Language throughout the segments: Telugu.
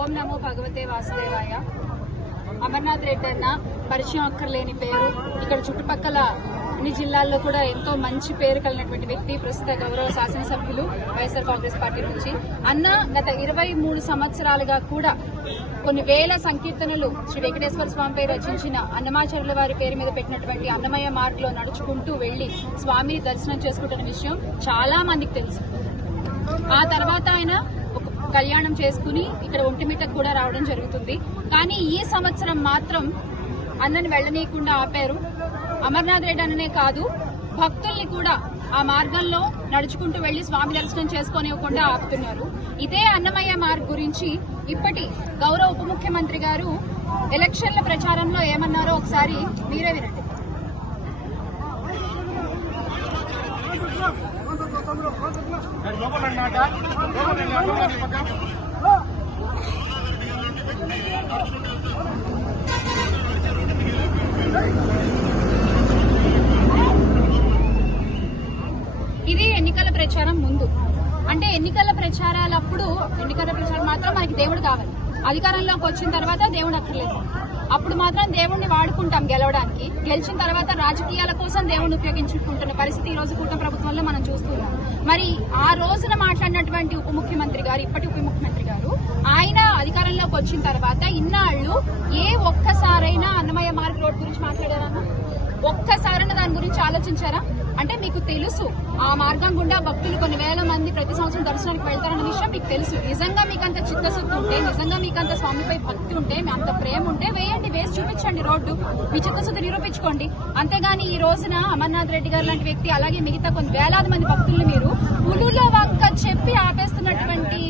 ఓం నమో భగవతే వాసుదేవాయ. అమర్నాథ్ రెడ్డి అన్న పరిచయం అక్కర్లేని పేరు. ఇక్కడ చుట్టుపక్కల అన్ని జిల్లాల్లో కూడా ఎంతో మంచి పేరు కలిగినటువంటి వ్యక్తి. ప్రస్తుత గౌరవ శాసనసభ్యులు వైఎస్ఆర్ కాంగ్రెస్ పార్టీ నుంచి. అన్న గత 23 సంవత్సరాలుగా కూడా కొన్ని వేల సంకీర్తనలు శ్రీ వెంకటేశ్వర స్వామిపై రచించిన అన్నమాచార్యుల వారి పేరు మీద పెట్టినటువంటి అన్నమయ్య మార్గంలో నడుచుకుంటూ వెళ్లి స్వామిని దర్శనం చేసుకుంటున్న విషయం చాలా మందికి తెలుసు. ఆ తర్వాత ఆయన కళ్యాణం చేసుకుని ఇక్కడ ఒంటిమిట్టకు కూడా రావడం జరుగుతుంది. కానీ ఈ సంవత్సరం మాత్రం అన్నని వెళ్లనీయకుండా ఆపారు. అమర్నాథ్ రెడ్డి అన్ననే కాదు, భక్తుల్ని కూడా ఆ మార్గంలో నడుచుకుంటూ వెళ్లి స్వామి దర్శనం చేసుకోనివ్వకుండా ఆపుతున్నారు. ఇదే అన్నమయ్య మార్గ్ గురించి ఇప్పటి గౌరవ ఉప ముఖ్యమంత్రి గారు ఎలక్షన్ల ప్రచారంలో ఏమన్నారో ఒకసారి మీరే వినండి. ఇది ఎన్నికల ప్రచారం ముందు. అంటే ఎన్నికల ప్రచారాలప్పుడు ఎన్నికల ప్రచారం మాత్రం మనకి దేవుడు కావాలి, అధికారంలోకి వచ్చిన తర్వాత దేవుడు అక్కర్లేదు. అప్పుడు మాత్రం దేవుణ్ణి వాడుకుంటాం గెలవడానికి. గెలిచిన తర్వాత రాజకీయాల కోసం దేవుణ్ణి ఉపయోగించుకుంటున్న పరిస్థితి ఈ రోజు కూటమి ప్రభుత్వంలో మనం చూస్తున్నాం. మరి ఆ రోజున మాట్లాడినటువంటి ఉప ముఖ్యమంత్రి గారు, ఇప్పటి ఉప ముఖ్యమంత్రి గారు, ఆయన అధికారంలోకి వచ్చిన తర్వాత ఇన్నాళ్లు ఏ ఒక్కసారైనా అన్నమయ్య మార్గ్ రోడ్ గురించి మాట్లాడారన్నా? ఒక్కసారైనా దాని గురించి ఆలోచించారా? అంటే మీకు తెలుసు ఆ మార్గం గుండా భక్తులు కొన్ని వేల మంది ప్రతి సంవత్సరం దర్శనానికి వెళ్తారన్న విషయం మీకు తెలుసు. నిజంగా మీకు అంత చిత్తశుద్ధి ఉంటే, నిజంగా మీకు అంత స్వామిపై భక్తి ఉంటే, అంత ప్రేమ ఉంటే వేయండి, వేసి చూపించండి రోడ్డు, మీ చిత్తశుద్ధి నిరూపించుకోండి. అంతేగాని ఈ రోజున అమర్నాథ్ రెడ్డి గారు లాంటి వ్యక్తి, అలాగే మిగతా కొన్ని వేలాది మంది భక్తుల్ని మీరు పులుల వంక చెప్పి ఆపేస్తున్నటువంటి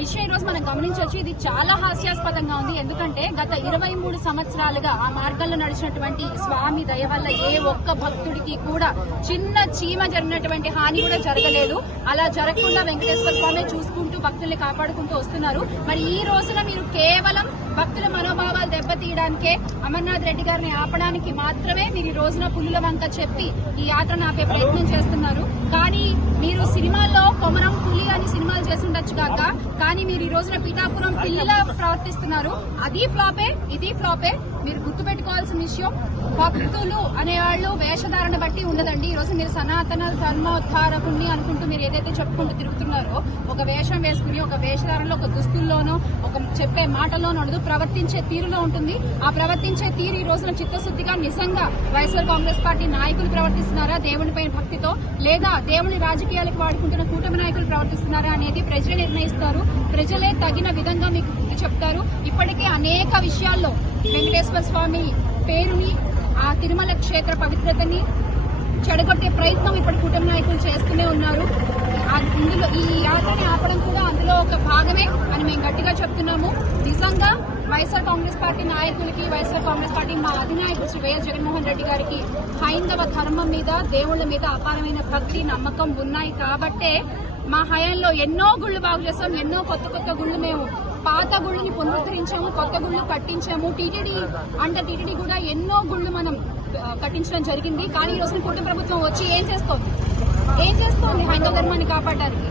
విషయం ఈ రోజు మనం గమనించవచ్చు. ఇది చాలా హాస్యాస్పదంగా ఉంది. ఎందుకంటే గత 23 సంవత్సరాలుగా ఆ మార్గంలో నడిచినటువంటి స్వామి దయ వల్ల ఏ ఒక్క భక్తుడికి కూడా చిన్న చీమ జరిగినటువంటి హాని కూడా జరగలేదు. అలా జరగకుండా వెంకటేశ్వర స్వామి చూసుకుంటూ భక్తుల్ని కాపాడుకుంటూ వస్తున్నారు. మరి ఈ రోజున మీరు కేవలం భక్తుల మనోభావాలు దెబ్బతీయడానికే, అమర్నాథ్ రెడ్డి గారిని ఆపడానికి మాత్రమే మీరు ఈ రోజున పులుల వంక చెప్పి ఈ యాత్రను ఆపే ప్రయత్నం చేస్తున్నారు. కానీ మీరు సినిమాల్లో కొమరం పులి అని సినిమాలు చేసి ఉండొచ్చు కాక, కానీ మీరు ఈ రోజున పీఠాపురం పిల్లలా ప్రవర్తిస్తున్నారు. అది ఫ్లాపే, ఇది ఫ్లాపే. మీరు గుర్తుపెట్టుకోవాల్సిన విషయం, భక్తులు అనేవాళ్ళు వేషధారణ బట్టి ఉండదండి. ఈ రోజు మీరు సనాతన ధర్మోద్ధారకుణ్ణి అనుకుంటూ మీరు ఏదైతే చెప్పుకుంటూ తిరుగుతున్నారో, ఒక వేషం వేసుకుని ఒక వేషధారణలో, ఒక దుస్తుల్లోనో, ఒక చెప్పే మాటల్లో ఉండదు, ప్రవర్తించే తీరులో ఉంటుంది. ఆ ప్రవర్తించే తీరు ఈ రోజున చిత్తశుద్ధిగా నిజంగా వైఎస్ఆర్ కాంగ్రెస్ పార్టీ నాయకులు ప్రవర్తిస్తున్నారా దేవునిపై భక్తితో, లేదా దేవుని రాజకీయాలకు వాడుకుంటున్న కూటమి నాయకులు ప్రవర్తిస్తున్నారా అనేది ప్రజలే నిర్ణయిస్తారు. ప్రజలే తగిన విధంగా మీకు బుద్ధి చెప్తారు. ఇప్పటికే అనేక విషయాల్లో వెంకటేశ్వర స్వామి పేరుని, ఆ తిరుమల క్షేత్ర పవిత్రతని చెడగొట్టే ప్రయత్నం ఇప్పుడు కూటమి నాయకులు చేస్తూనే ఉన్నారు. ఇందులో ఈ యాత్రని ఆపడం కూడా అందులో ఒక భాగమే అని మేము గట్టిగా చెప్తున్నాము. నిజంగా వైఎస్ఆర్ కాంగ్రెస్ పార్టీ నాయకులకి, వైఎస్ఆర్ కాంగ్రెస్ పార్టీ మా అధినాయకుడు శ్రీ వైఎస్ జగన్మోహన్ రెడ్డి గారికి హైందవ ధర్మం మీద, దేవుళ్ల మీద అపారమైన భక్తి, నమ్మకం ఉన్నాయి. కాబట్టే మా హయాంలో ఎన్నో గుళ్లు బాగు చేస్తాం, ఎన్నో కొత్త గుళ్లు మేము పాత గుళ్ళని పునరుద్ధరించాము, కొత్త గుళ్లు కట్టించాము. టీటీడీ కూడా ఎన్నో గుళ్లు మనం కట్టించడం జరిగింది. కానీ ఈ రోజున కూటమి ప్రభుత్వం వచ్చి ఏం చేస్తోంది హైందవ ధర్మాన్ని కాపాడడానికి?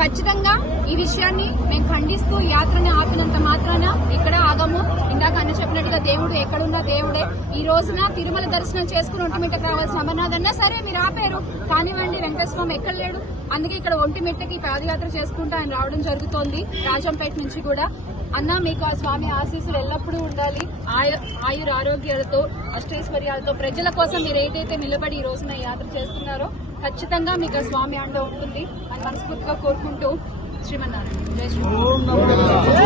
ఖచ్చితంగా ఈ విషయాన్ని మేము ఖండిస్తూ యాత్రని ఆపినంత మాత్రాన ఇక్కడ ఆగము. ఇందాక అన్న చెప్పినట్టుగా దేవుడు ఎక్కడున్నా దేవుడే. ఈ రోజున తిరుమల దర్శనం చేసుకుని ఒంటిమిట్టకు రావాల్సిన అమర్నాథ్ అన్నా సరే మీరు ఆపారు. కానివ్వండి, వెంకటేశ్వర స్వామి ఎక్కడ లేడు. అందుకే ఇక్కడ ఒంటిమిట్టకి పాదయాత్ర చేసుకుంటూ ఆయన రావడం జరుగుతోంది, రాజంపేట నుంచి కూడా. అన్న, మీకు ఆ స్వామి ఆశీస్సులు ఎల్లప్పుడూ ఉండాలి. ఆయుర ఆరోగ్యాలతో, అష్టైశ్వర్యాలతో ప్రజల కోసం మీరు ఏదైతే నిలబడి ఈ రోజున యాత్ర చేస్తున్నారో ఖచ్చితంగా మీకు ఆ స్వామి అండ ఉంటుంది అని మనస్ఫూర్తిగా కోరుకుంటూ శ్రీమన్నారాయణ. జై శ్రీరామ్.